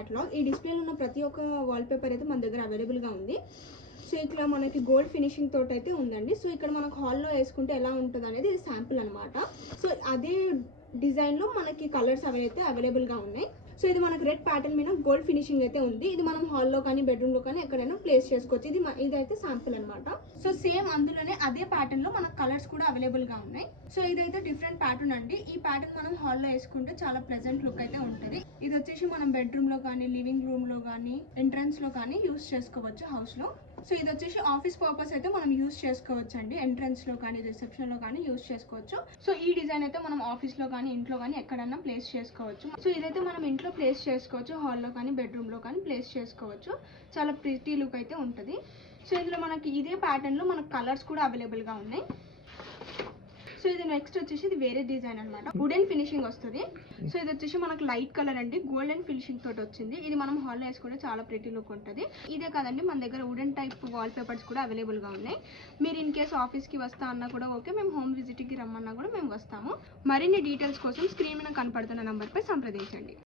Catalogue. ఈ డిస్ప్లేలో ఉన్న ప్రతి ఒక్క వాల్పేపర్ అయితే మన దగ్గర అవైలబుల్గా ఉంది. సో ఇట్లా మనకి గోల్డ్ ఫినిషింగ్ తోటి అయితే ఉందండి. సో ఇక్కడ మనకు హాల్లో వేసుకుంటే ఎలా ఉంటుంది అనేది ఇది శాంపుల్ అనమాట. సో అదే డిజైన్లో మనకి కలర్స్ అవి అయితే అవైలబుల్గా ఉన్నాయి. సో ఇది మనకి రెడ్ ప్యాటర్న్ మీద గోల్డ్ ఫినిషింగ్ అయితే ఉంది. ఇది మనం హాల్లో కానీ బెడ్రూమ్లో కానీ ఎక్కడైనా ప్లేస్ చేసుకోవచ్చు. ఇదైతే శాంపుల్ అనమాట. సో సేమ్ అందులోనే అదే ప్యాటర్న్లో మనకు కలర్స్ కూడా అవైలబుల్గా ఉన్నాయి. సో ఇదైతే డిఫరెంట్ ప్యాటర్న్ అండి. ఈ ప్యాటర్న్ మనం హాల్లో వేసుకుంటే చాలా ప్లెజెంట్ లుక్ అయితే ఉంటుంది. ఇది వచ్చేసి మనం బెడ్రూమ్లో కానీ లివింగ్ రూమ్లో కానీ ఎంట్రన్స్లో కానీ యూస్ చేసుకోవచ్చు హౌస్లో. సో ఇది వచ్చేసి ఆఫీస్ పర్పస్ అయితే మనం యూస్ చేసుకోవచ్చు అండి. ఎంట్రన్స్లో కానీ రిసెప్షన్లో కానీ యూస్ చేసుకోవచ్చు. సో ఈ డిజైన్ అయితే మనం ఆఫీస్లో కానీ ఇంట్లో కానీ ఎక్కడన్నా ప్లేస్ చేసుకోవచ్చు. సో ఇదైతే మనం ఇంట్లో ప్లేస్ చేసుకోవచ్చు, హాల్లో కానీ బెడ్రూమ్లో కానీ ప్లేస్ చేసుకోవచ్చు. చాలా ప్రిటీ లుక్ అయితే ఉంటుంది. సో ఇందులో మనకి ఇదే ప్యాటర్న్లో మనకు కలర్స్ కూడా అవైలబుల్గా ఉన్నాయి. సో ఇది నెక్స్ట్ వచ్చేసి ఇది వేరే డిజైన్ అనమాట. వుడెన్ ఫినిషింగ్ వస్తుంది. సో ఇది వచ్చేసి మనకు లైట్ కలర్ అండి, గోల్డెన్ ఫినిషింగ్ తోటి వచ్చింది. ఇది మనం హాల్లో వేసుకుంటే చాలా ప్రిటీ లుక్ ఉంటుంది. ఇదే కాదండి, మన దగ్గర వుడెన్ టైప్ వాల్ పేపర్స్ కూడా అవైలబుల్గా ఉన్నాయి. మీరు ఇన్ కేసు ఆఫీస్కి వస్తా అన్నా కూడా ఓకే, మేము హోమ్ విజిట్కి రమ్మన్నా కూడా మేము వస్తాము. మరిన్ని డీటెయిల్స్ కోసం స్క్రీన్ మీద కనపడుతున్న నెంబర్పై సంప్రదించండి.